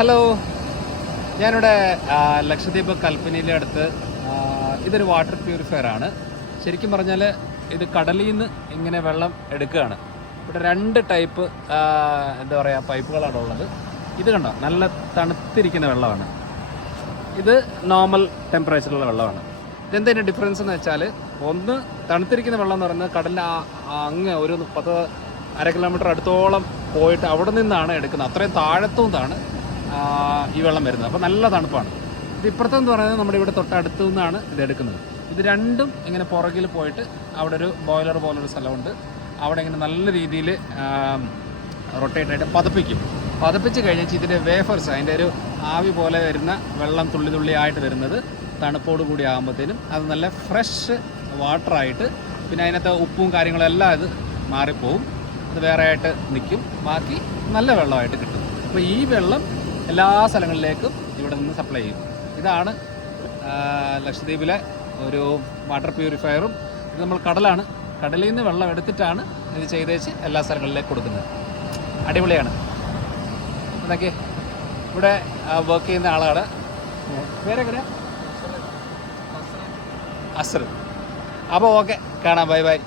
Hello, ഞാനിവിടെ ലക്ഷദ്വീപ് കൽപ്പനയിലെ അടുത്ത് ഇതൊരു വാട്ടർ പ്യൂരിഫയർ ആണ്. ശരിക്കും പറഞ്ഞാൽ ഇത് കടലിൽ നിന്ന് ഇങ്ങനെ വെള്ളം എടുക്കുകയാണ്. ഇവിടെ രണ്ട് ടൈപ്പ് എന്താ പറയുക പൈപ്പുകളാണ് ഉള്ളത്. ഇത് കണ്ടോ, നല്ല തണുത്തിരിക്കുന്ന വെള്ളമാണ്. ഇത് നോർമൽ ടെമ്പറേച്ചറിലുള്ള വെള്ളമാണ്. ഇതെന്തിൻ്റെ ഡിഫറൻസ് എന്ന് വെച്ചാൽ, ഒന്ന് തണുത്തിരിക്കുന്ന വെള്ളം എന്ന് പറയുന്നത് കടലിൻ്റെ അങ്ങ് ഒരു 1/2 കിലോമീറ്റർ അടുത്തോളം പോയിട്ട് അവിടെ നിന്നാണ് എടുക്കുന്നത്. അത്രയും താഴത്തുനിന്നാണ് ഈ വെള്ളം വരുന്നത്. അപ്പോൾ നല്ല തണുപ്പാണ്. ഇത് ഇപ്പുറത്തെന്ന് പറയുന്നത് നമ്മുടെ ഇവിടെ തൊട്ടടുത്തു നിന്നാണ് ഇത് എടുക്കുന്നത്. ഇത് രണ്ടും ഇങ്ങനെ പുറകിൽ പോയിട്ട് അവിടെ ഒരു ബോയിലർ പോലൊരു സ്ഥലമുണ്ട്. അവിടെ ഇങ്ങനെ നല്ല രീതിയിൽ റൊട്ടേറ്റ് ആയിട്ട് പതപ്പിച്ച് കഴിഞ്ഞാൽ ഇതിൻ്റെ വേഫേഴ്സ്, അതിൻ്റെ ഒരു ആവി പോലെ വരുന്ന വെള്ളം തുള്ളി തുള്ളി ആയിട്ട് വരുന്നത് തണുപ്പോട് കൂടി ആകുമ്പോഴത്തേനും അത് നല്ല ഫ്രഷ് വാട്ടറായിട്ട്, പിന്നെ അതിനകത്ത് ഉപ്പും കാര്യങ്ങളും എല്ലാം ഇത് മാറിപ്പോവും. അത് വേറെ ആയിട്ട് നിൽക്കും. ബാക്കി നല്ല വെള്ളമായിട്ട് കിട്ടും. അപ്പോൾ ഈ വെള്ളം എല്ലാ സ്ഥലങ്ങളിലേക്കും ഇവിടെ നിന്ന് സപ്ലൈ ചെയ്യും. ഇതാണ് ലക്ഷദ്വീപിലെ ഒരു വാട്ടർ പ്യൂരിഫയറും. ഇത് നമ്മൾ കടലിൽ നിന്ന് വെള്ളം എടുത്തിട്ടാണ് ഇത് ചെയ്തേച്ച് എല്ലാ സ്ഥലങ്ങളിലേക്കും കൊടുക്കുന്നത്. അടിപൊളിയാണ്. എന്നൊക്കെ ഇവിടെ വർക്ക് ചെയ്യുന്ന ആളാണ്. പേരെങ്ങനെയാ? അസർ. അപ്പോൾ ഓക്കെ, കാണാം. Bye bye.